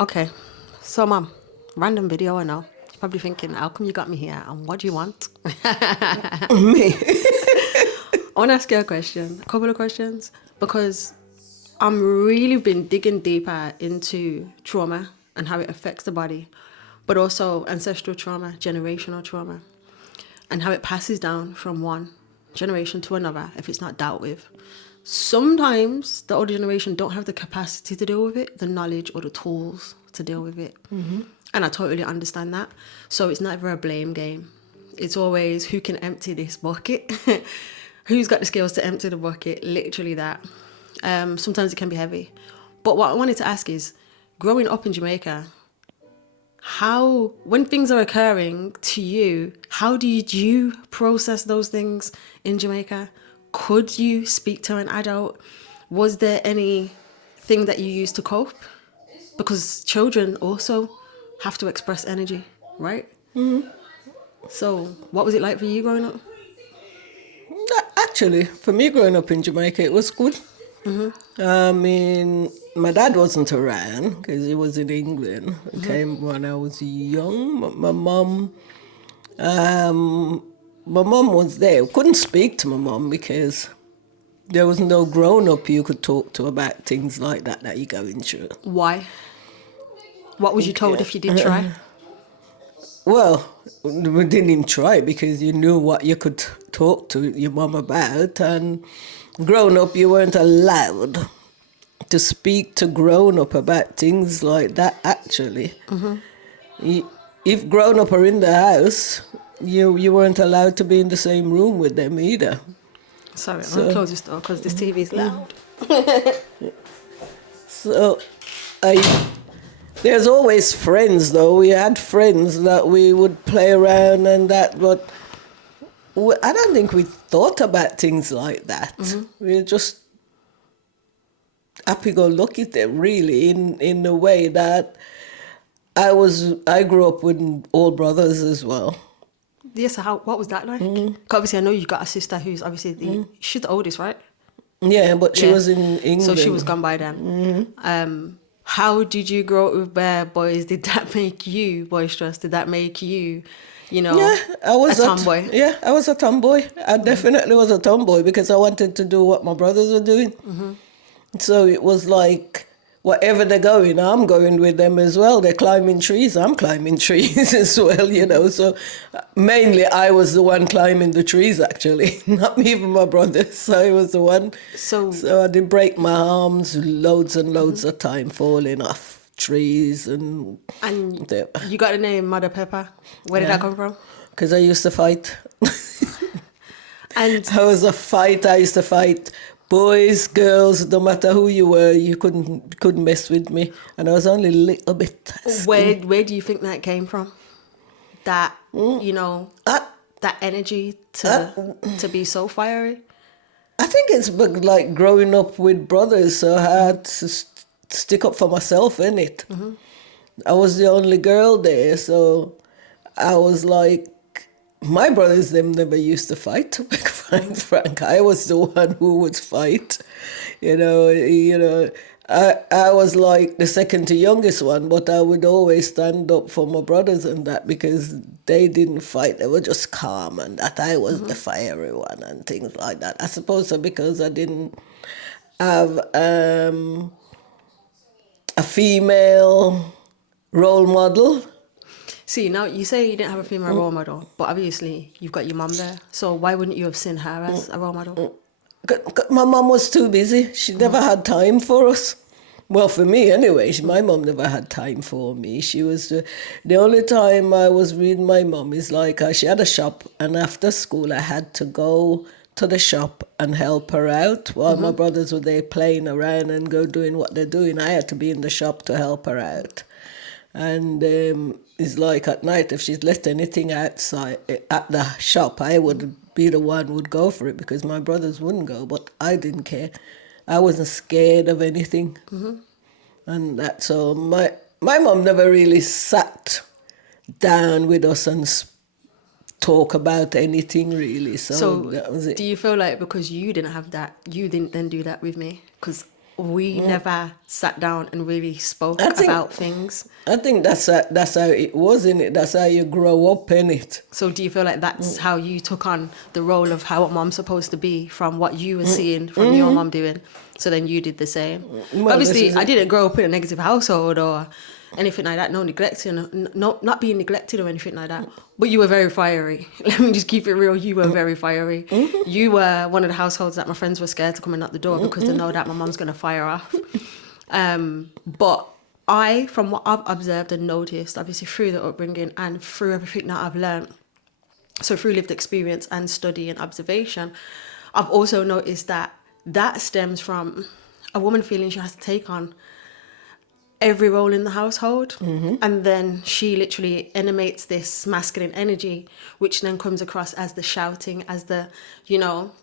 Okay, so mom, random video, I know. You're probably thinking, how come you got me here and what do you want? I Me. want to ask you a question, a couple of questions, because I'm really been digging deeper into trauma and how it affects the body, but also ancestral trauma, generational trauma, and how it passes down from one generation to another if it's not dealt with. Sometimes the older generation don't have the capacity to deal with it, the knowledge or the tools to deal with it. And I totally understand that. So it's never a blame game. It's always who can empty this bucket, who's got the skills to empty the bucket, literally that. Sometimes it can be heavy. But what I wanted to ask is, growing up in Jamaica, how, when things are occurring to you, how did you process those things in Jamaica? Could you speak to an adult? Was there anything that you used to cope? Because children also have to express energy, right? So what was it like for you growing up? Actually, for me growing up in Jamaica, it was good. I mean, my dad wasn't around because he was in England. He came when I was young. My mom was there. Couldn't speak to my mom because there was no grown up you could talk to about things like that you're going through. Why? What was you told Okay. if you did try? Well, we didn't even try because you knew what you could talk to your mom about, and grown up, you weren't allowed to speak to grown up about things like that. Actually, if grown up are in the house, you weren't allowed to be in the same room with them either. Sorry, I'm gonna So, close this door because this TV is loud. so I there's always friends though. We had friends that we would play around and that, but I don't think we thought about things like that. We were just happy-go-lucky them, really, in the way that I grew up with all brothers as well. Yeah, so how, what was that like? 'Cause obviously, I know you got a sister who's obviously she's the oldest, right? Yeah, but she Yeah. was in So she was England. gone by then. How did you grow up with bare boys? Did that make you boisterous? Did that make you, Yeah, a tomboy? I was a tomboy. I definitely was a tomboy because I wanted to do what my brothers were doing. So it was like wherever they're going, I'm going with them as well. They're climbing trees, I'm climbing trees as well. So mainly I was the one climbing the trees actually, not me even my brothers. So I was the one. So, So I did break my arms loads and loads of time falling off trees and and you got the name Mother Pepper. Where did that yeah, come from? because I used to fight. And I was a fighter. I used to fight boys, girls, no matter who you were, you couldn't mess with me. And I was only a little bit where skinny. where do you think that came from? That you know I, that energy I, to be so fiery. I think it's like growing up with brothers, so I had to stick up for myself in it. I was the only girl there, so I was like, my brothers them never used to fight. To be quite frank, I was the one who would fight. I was like the second to youngest one, but I would always stand up for my brothers and that because they didn't fight. They were just calm and that I was the fiery one and things like that. I suppose so because I didn't have a female role model. See, now you say you didn't have a female role model, but obviously you've got your mum there. So why wouldn't you have seen her as a role model? My mum was too busy. She never had time for us. Well, for me anyway. My mum never had time for me. She was the only time I was with my mum is like she had a shop, and after school I had to go to the shop and help her out while my brothers were there playing around and go doing what they're doing. I had to be in the shop to help her out. And it's like at night, if she's left anything outside at the shop, I would be the one who would go for it because my brothers wouldn't go, but I didn't care. I wasn't scared of anything. And that, so my mom never really sat down with us and talk about anything really. So So that was do it. you feel like because you didn't have that, you didn't then do that with me? Because we never sat down and really I spoke think about things. I think that's how it was in it. That's how you grow up in it. So do you feel like that's how you took on the role of how a mom's supposed to be from what you were seeing from your mom doing? So then you did the same. Well, this Obviously, is I it. didn't grow up in a negative household or anything like that. No neglecting, no, not being neglected or anything like that. But you were very fiery. Let me just keep it real. You were very fiery. You were one of the households that my friends were scared to come in at the door because they know that my mom's going to fire off. But I, from what I've observed and noticed, obviously through the upbringing and through everything that I've learned, so through lived experience and study and observation, I've also noticed that that stems from a woman feeling she has to take on every role in the household. And then she literally animates this masculine energy, which then comes across as the shouting, as the,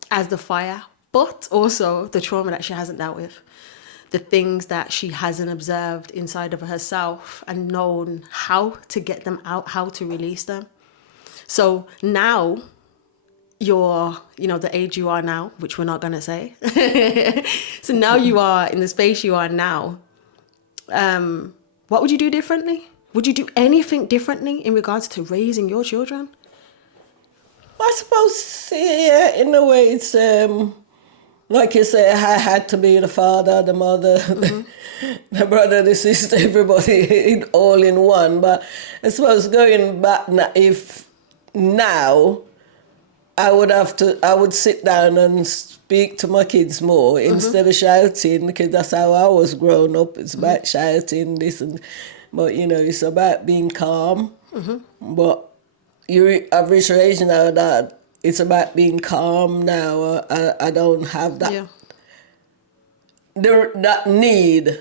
as the fire, but also the trauma that she hasn't dealt with, the things that she hasn't observed inside of herself and known how to get them out, how to release them. So now you're, the age you are now, which we're not going to say. So now you are in the space you are now. What would you do differently? Would you do anything differently in regards to raising your children? I suppose, yeah, in a way, it's like you say, I had to be the father, the mother, the brother, the sister, everybody all in one. But I suppose going back, if now I would sit down and speak to my kids more instead of shouting, because that's how I was growing up. It's about shouting this but it's about being calm. But I've reached an age now that it's about being calm now. I don't have that Yeah. that need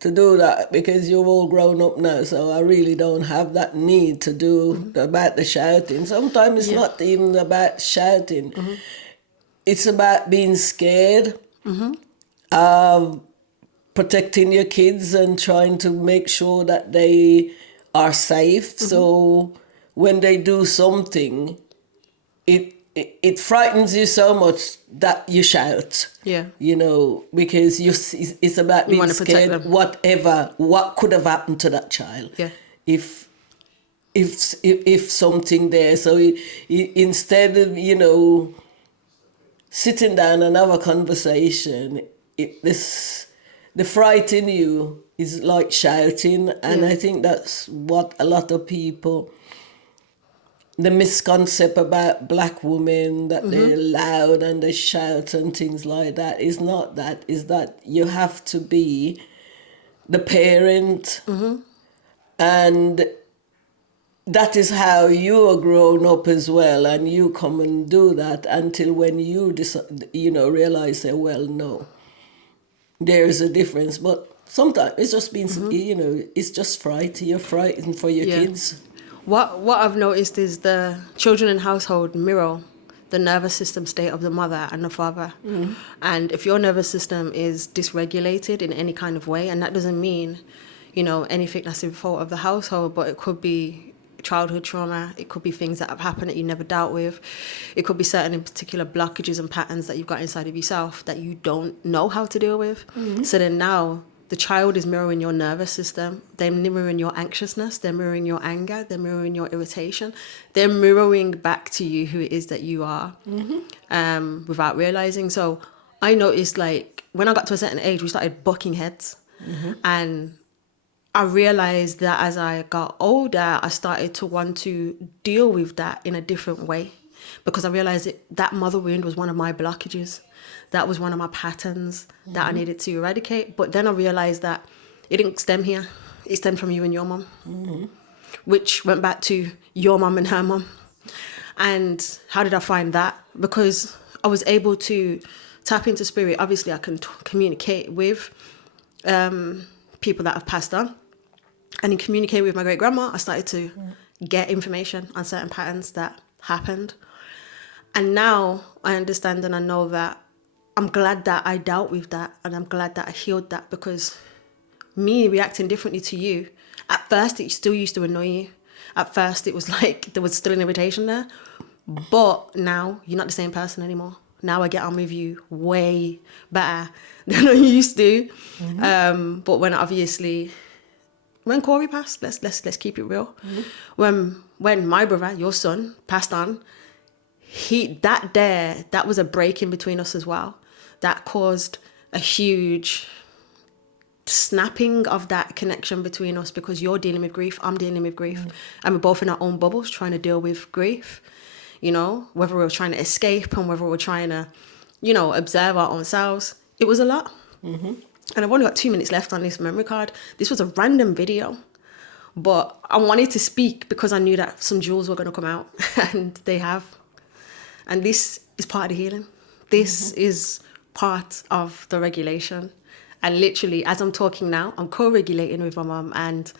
to do that because you've all grown up now. So I really don't have that need to do about the shouting. Sometimes it's not even about shouting. It's about being scared of protecting your kids and trying to make sure that they are safe. So when they do something, it frightens you so much that you shout. Yeah. Because it's about being wanna protect scared. them. What could have happened to that child? Yeah. If something there. So instead of sitting down and have a conversation, the fright in you is like shouting, and I think that's what a lot of people. The misconcept about black women that they're loud and they shout and things like that is not that. Is that you have to be the parent, and that is how you are grown up as well, and you come and do that until when you realize that, well, no, there is a difference. But sometimes it's just been it's just fright. You're frightened for your Yeah. kids. What I've noticed is the children in household mirror the nervous system state of the mother and the father. And if your nervous system is dysregulated in any kind of way, and that doesn't mean, anything that's the fault of the household, but it could be childhood trauma, it could be things that have happened that you never dealt with, it could be certain in particular blockages and patterns that you've got inside of yourself that you don't know how to deal with. So then now the child is mirroring your nervous system. They're mirroring your anxiousness. They're mirroring your anger. They're mirroring your irritation. They're mirroring back to you who it is that you are, without realizing. So I noticed, like, when I got to a certain age, we started bucking heads. And I realized that as I got older, I started to want to deal with that in a different way, because I realized that mother wound was one of my blockages. That was one of my patterns that I needed to eradicate. But then I realized that it didn't stem here. It stemmed from you and your mom, which went back to your mom and her mom. And how did I find that? Because I was able to tap into spirit. Obviously, I can communicate with people that have passed on. And in communicating with my great grandma, I started to get information on certain patterns that happened. And now I understand and I know that I'm glad that I dealt with that, and I'm glad that I healed that, because me reacting differently to you, at first it still used to annoy you. At first it was like there was still an irritation there, but now you're not the same person anymore. Now I get on with you way better than I used to. But when Corey passed, let's keep it real. When my brother, your son, passed on, that was a break in between us as well. That caused a huge snapping of that connection between us, because you're dealing with grief, I'm dealing with grief, and we're both in our own bubbles trying to deal with grief. You know, whether we're trying to escape and whether we're trying to, observe our own selves. It was a lot. And I've only got 2 minutes left on this memory card. This was a random video, but I wanted to speak because I knew that some jewels were going to come out, and they have. And this is part of the healing. This is part of the regulation. And literally, as I'm talking now, I'm co-regulating with my mom, and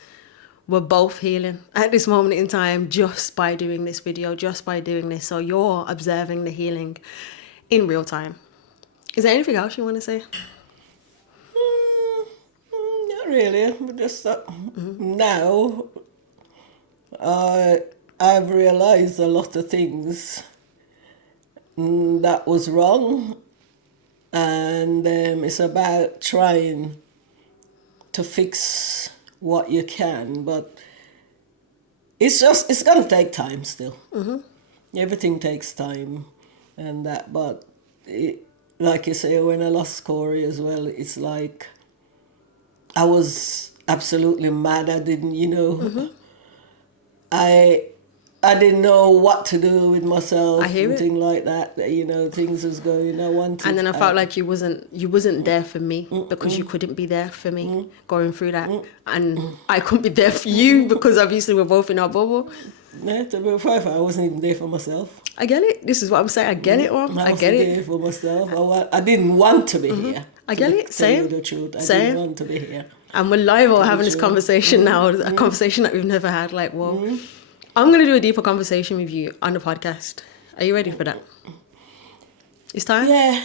we're both healing at this moment in time just by doing this video, just by doing this. So you're observing the healing in real time. Is there anything else you want to say? Not really. Just now, I've realized a lot of things that was wrong, and it's about trying to fix what you can, but it's going to take time still. Everything takes time, and that, but like you say, when I lost Corey as well, it's like I was absolutely mad. I didn't, I didn't know what to do with myself. I hear and it. things like that. Things was going. I wanted. And then I felt like you wasn't there for me because you couldn't be there for me going through that, and I couldn't be there for you because obviously we're both in our bubble. Yeah, to be fair, I wasn't even there for myself. I get it. This is what I'm saying. I get it, Mom. I get wasn't it. there for myself. I didn't want to be here. I get it. To Same. tell you the truth, I Same. didn't want to be here. And we're live or having this conversation now, a conversation that we've never had. Like, whoa. I'm going to do a deeper conversation with you on the podcast. Are you ready for that? It's time? Yeah.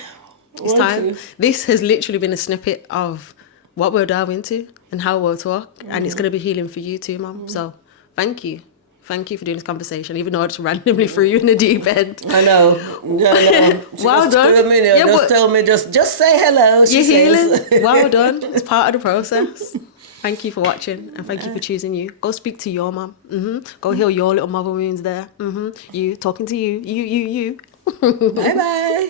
It's time. This has literally been a snippet of what we'll delve into and how we'll talk. And it's going to be healing for you too, Mom. So thank you. Thank you for doing this conversation, even though I just randomly threw you in the deep end. I know. Well done. Tell me, just say hello. You're healing. Well done. It's part of the process. Thank you for watching, and thank you for choosing you. Go speak to your mum. Go heal your little mother wounds there. You, talking to you. You. Bye-bye.